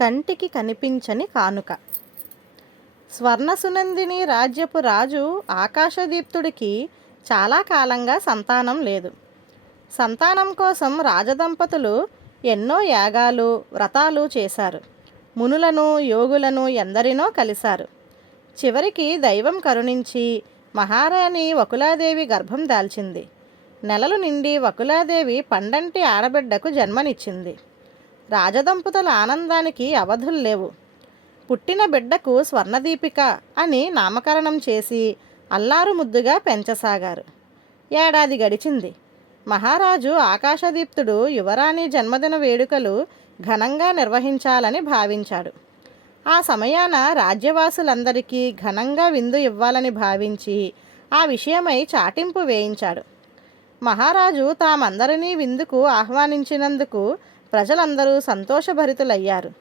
కంటికి కనిపించని కానుక. స్వర్ణసునందిని రాజ్యపు రాజు ఆకాశదీప్తుడికి చాలా కాలంగా సంతానం లేదు. సంతానం కోసం రాజదంపతులు ఎన్నో యాగాలు వ్రతాలు చేశారు. మునులను యోగులను ఎందరినో కలిశారు. చివరికి దైవం కరుణించి మహారాణి వకులాదేవి గర్భం దాల్చింది. నెలలు నిండి వకులాదేవి పండంటి ఆడబిడ్డకు జన్మనిచ్చింది. రాజదంపతుల ఆనందానికి అవధులు లేవు. పుట్టిన బిడ్డకు స్వర్ణదీపిక అని నామకరణం చేసి అల్లారు ముద్దుగా పెంచసాగారు. ఏడాది గడిచింది. మహారాజు ఆకాశదీప్తుడు యువరాణి జన్మదిన వేడుకలు ఘనంగా నిర్వహించాలని భావించాడు. ఆ సమయాన రాజ్యవాసులందరికీ ఘనంగా విందు ఇవ్వాలని భావించి ఆ విషయమై చాటింపు వేయించాడు. మహారాజు తామందరినీ విందుకు ఆహ్వానించినందుకు ప్రజలందరూ సంతోషభరితులయ్యారు.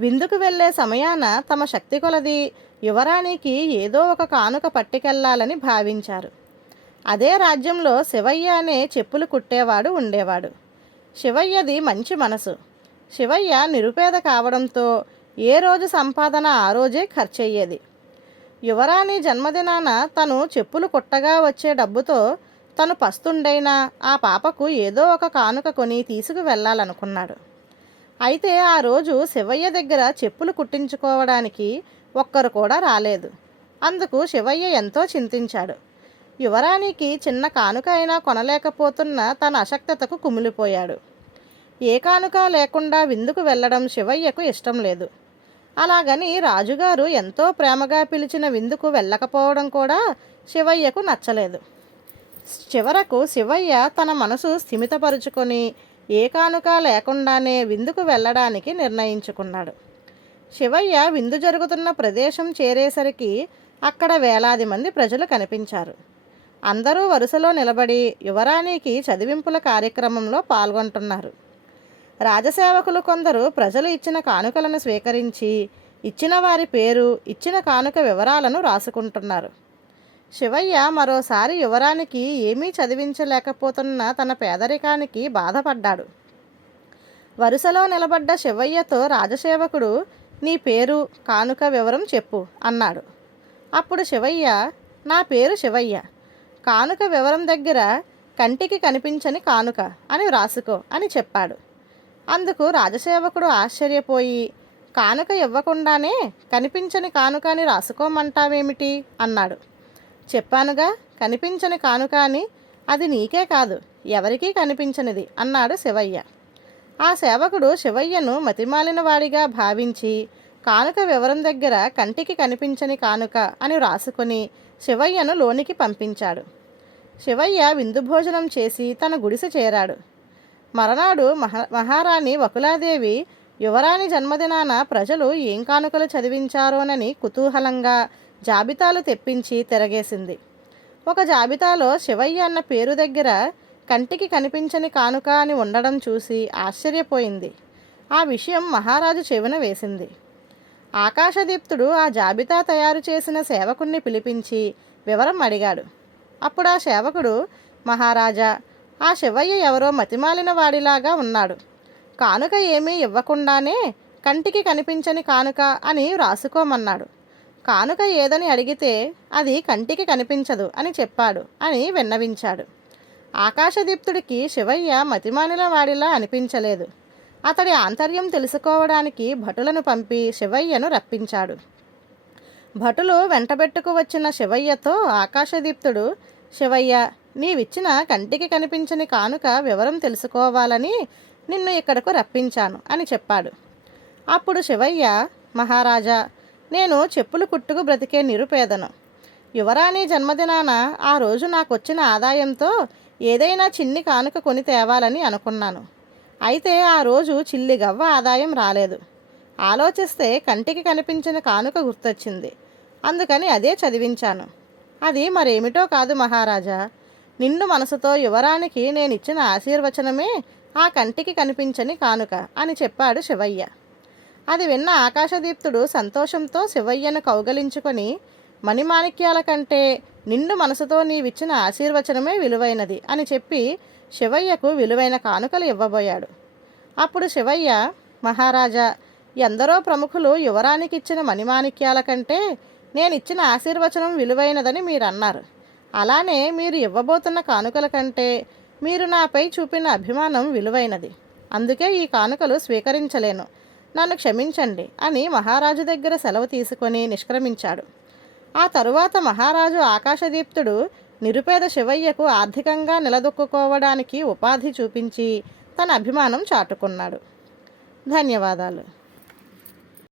విందుకు వెళ్ళే సమయాన తమ శక్తి కొలది యువరాణికి ఏదో ఒక కానుక పట్టుకెళ్ళాలని భావించారు. అదే రాజ్యంలో శివయ్య అనే చెప్పులు కుట్టేవాడు ఉండేవాడు. శివయ్యది మంచి మనసు. శివయ్య నిరుపేద కావడంతో ఏ రోజు సంపాదన ఆ రోజే ఖర్చయ్యేది. యువరాణి జన్మదినాన తను చెప్పులు కుట్టగా వచ్చే డబ్బుతో తను పస్తుండైనా ఆ పాపకు ఏదో ఒక కానుక కొని తీసుకు వెళ్ళాలనుకున్నాడు. అయితే ఆ రోజు శివయ్య దగ్గర చెప్పులు కుట్టించుకోవడానికి ఒక్కరు కూడా రాలేదు. అందుకు శివయ్య ఎంతో చింతించాడు. యువరాణికి చిన్న కానుక అయినా కొనలేకపోతున్న తన అశక్తతకు కుమిలిపోయాడు. ఏ కానుక లేకుండా విందుకు వెళ్ళడం శివయ్యకు ఇష్టం లేదు. అలాగని రాజుగారు ఎంతో ప్రేమగా పిలిచిన విందుకు వెళ్ళకపోవడం కూడా శివయ్యకు నచ్చలేదు. చివరకు శివయ్య తన మనసు స్థిమితపరుచుకొని ఏ కానుక లేకుండానే విందుకు వెళ్ళడానికి నిర్ణయించుకున్నాడు. శివయ్య విందు జరుగుతున్న ప్రదేశం చేరేసరికి అక్కడ వేలాది మంది ప్రజలు కనిపించారు. అందరూ వరుసలో నిలబడి యువరాణికి చదివింపుల కార్యక్రమంలో పాల్గొంటున్నారు. రాజసేవకులు కొందరు ప్రజలు ఇచ్చిన కానుకలను స్వీకరించి ఇచ్చిన వారి పేరు ఇచ్చిన కానుక వివరాలను రాసుకుంటున్నారు. శివయ్య మరోసారి యువరానికి ఏమీ చదివించలేకపోతున్న తన పేదరికానికి బాధపడ్డాడు. వరుసలో నిలబడ్డ శివయ్యతో రాజసేవకుడు నీ పేరు కానుక వివరం చెప్పు అన్నాడు. అప్పుడు శివయ్య నా పేరు శివయ్య. కానుక వివరం దగ్గర కంటికి కనిపించని కానుక అని వ్రాసుకో అని చెప్పాడు. అందుకు రాజసేవకుడు ఆశ్చర్యపోయి కానుక ఇవ్వకుండానే కనిపించని కానుక అని రాసుకోమంటావేమిటి? అన్నాడు. చెప్పానుగా కనిపించని కానుక అని అది నీకే కాదు ఎవరికీ కనిపించనిది అన్నాడు శివయ్య. ఆ సేవకుడు శివయ్యను మతిమాలిన వాడిగా భావించి కానుక వివరం దగ్గర కంటికి కనిపించని కానుక అని రాసుకొని శివయ్యను లోనికి పంపించాడు. శివయ్య విందు భోజనం చేసి తన గుడిసె చేరాడు. మరనాడు మహా మహారాణి వకులాదేవి యువరాణి జన్మదినాన ప్రజలు ఏం కానుకలు చదివించారోనని కుతూహలంగా జాబితాలు తెప్పించి తిరగేసింది. ఒక జాబితాలో శివయ్య అన్న పేరు దగ్గర కంటికి కనిపించని కానుక అని ఉండడం చూసి ఆశ్చర్యపోయింది. ఆ విషయం మహారాజు చెవిన వేసింది. ఆకాశదీప్తుడు ఆ జాబితా తయారు చేసిన సేవకుణ్ణి పిలిపించి వివరం అడిగాడు. అప్పుడు ఆ సేవకుడు మహారాజా ఆ శివయ్య ఎవరో మతిమాలిన వాడిలాగా ఉన్నాడు. కానుక ఏమీ ఇవ్వకుండానే కంటికి కనిపించని కానుక అని రాసుకోమన్నాడు కానుక ఏదని అడిగితే అది కంటికి కనిపించదు అని చెప్పాడు అని విన్నవించాడు. ఆకాశదీప్తుడికి శివయ్య మతిమానిల వాడిలా అనిపించలేదు. అతడి ఆంతర్యం తెలుసుకోవడానికి భటులను పంపి శివయ్యను రప్పించాడు. భటులు వెంటబెట్టుకు వచ్చిన శివయ్యతో ఆకాశదీప్తుడు శివయ్య నీవిచ్చిన కంటికి కనిపించని కానుక వివరం తెలుసుకోవాలని నిన్ను ఇక్కడకు రప్పించాను అని చెప్పాడు. అప్పుడు శివయ్య మహారాజా నేను చెప్పులు కుట్టుకు బ్రతికే నిరుపేదను. యువరాణి జన్మదినాన ఆ రోజు నాకు వచ్చిన ఆదాయంతో ఏదైనా చిన్ని కానుక కొని తేవాలని అనుకున్నాను. అయితే ఆ రోజు చిల్లి గవ్వ ఆదాయం రాలేదు. ఆలోచిస్తే కంటికి కనిపించిన కానుక గుర్తొచ్చింది. అందుకని అదే చదివించాను. అది మరేమిటో కాదు మహారాజా. నిండు మనసుతో యువరానికి నేను ఇచ్చిన ఆశీర్వచనమే ఆ కంటికి కనిపించని కానుక అని చెప్పాడు శివయ్య. అది విన్న ఆకాశదీప్తుడు సంతోషంతో శివయ్యను కౌగలించుకొని మణిమాణిక్యాల కంటే నిండు మనసుతో నీవిచ్చిన ఆశీర్వచనమే విలువైనది అని చెప్పి శివయ్యకు విలువైన కానుకలు ఇవ్వబోయాడు. అప్పుడు శివయ్య మహారాజా ఎందరో ప్రముఖులు యువరానికి ఇచ్చిన మణిమాణిక్యాల కంటే నేను ఇచ్చిన ఆశీర్వచనం విలువైనదని మీరన్నారు. అలానే మీరు ఇవ్వబోతున్న కానుకల కంటే మీరు నాపై చూపిన అభిమానం విలువైనది. అందుకే ఈ కానుకలు స్వీకరించలేను. నన్ను క్షమించండి అని మహారాజు దగ్గర సెలవు తీసుకొని నిష్క్రమించాడు. ఆ తరువాత మహారాజు ఆకాశదీప్తుడు నిరుపేద శివయ్యకు ఆర్థికంగా నిలదొక్కుకోవడానికి ఉపాధి చూపించి తన అభిమానం చాటుకున్నాడు. ధన్యవాదాలు.